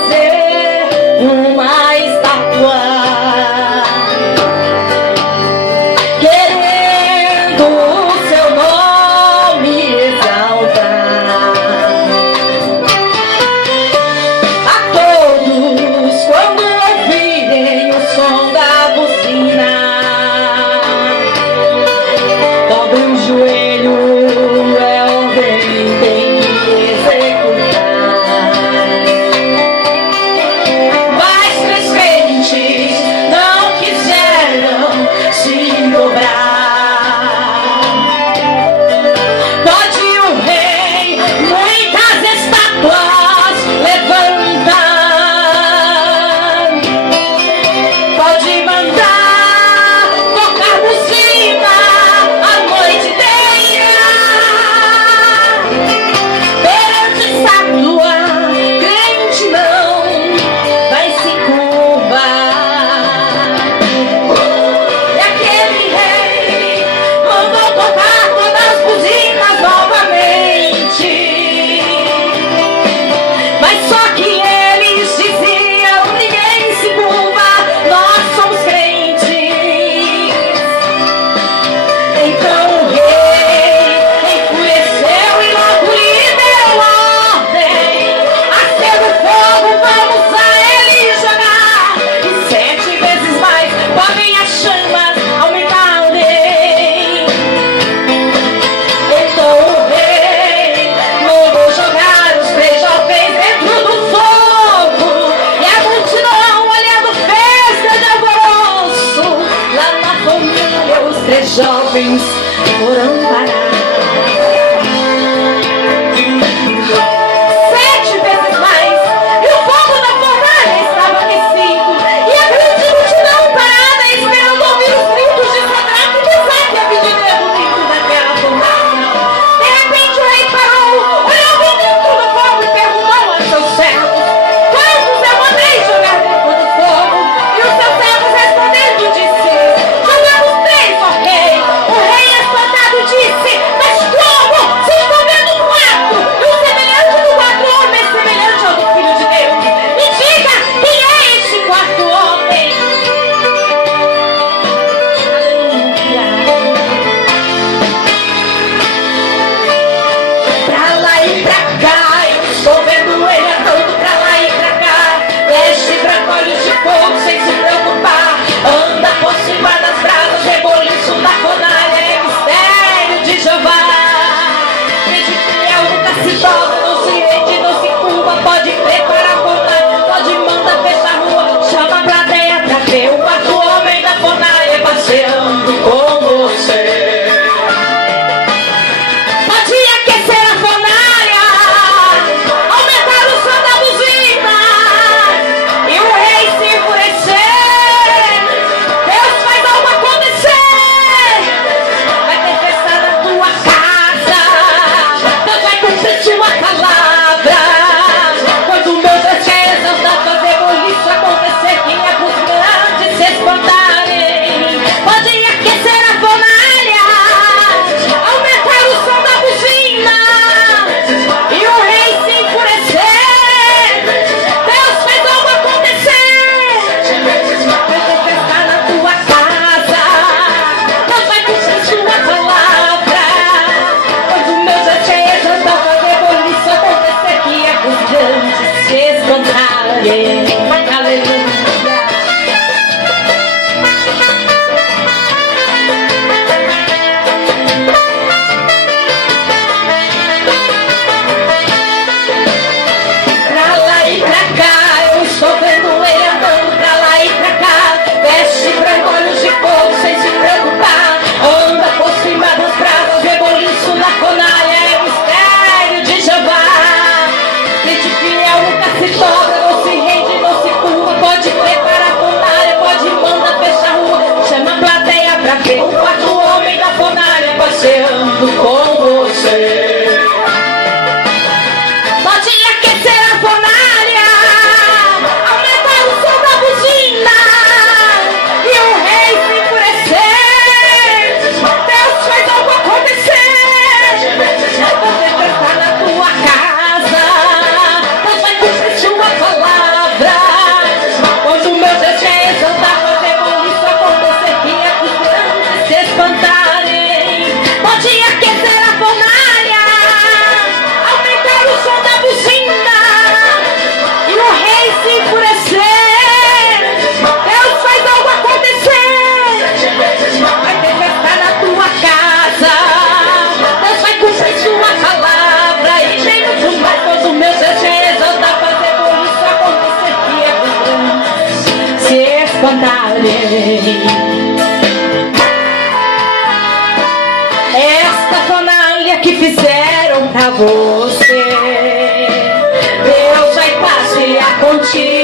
fazer uma estátua, querendo o seu nome exaltar. A todos, quando ouvirem o som da buzina, dobrem o joelho, é ordem, tem que executar. Mas três crentes não quiseram se dobrar. Pode o rei muitas estátuas levantar, pode mandar tocar buzina a noite inteira. Perante estátua, crente não vai se curvar. E aquele rei mandou tocar todas as buzinas novamente, mas só que eles diziam: ninguém se curva, nós somos crentes. Então o rei enfureceu e logo lhe deu ordem: acenda o fogo, vamos a ele jogar, e 7 vezes mais podem as chamas aumentarem. Então o rei mandou jogar os 3 jovens dentro do fogo, e a multidão olhando fez grande alvoroço. Lá na fornalha os 3 jovens foram parar. 7 vezes mais, e o fogo da fornalha estava aquecido, e a grande multidão parada esperando ouvir os gritos de Sadraque, Mesaque e Abednego dentro daquela fornalha. De repente o rei parou, olhou bem dentro do fogo e perguntou aos seus servos: quantos eu mandei jogar dentro do fogo? E os seus servos respondendo disse: jogamos 3, ó rei. O rei contigo.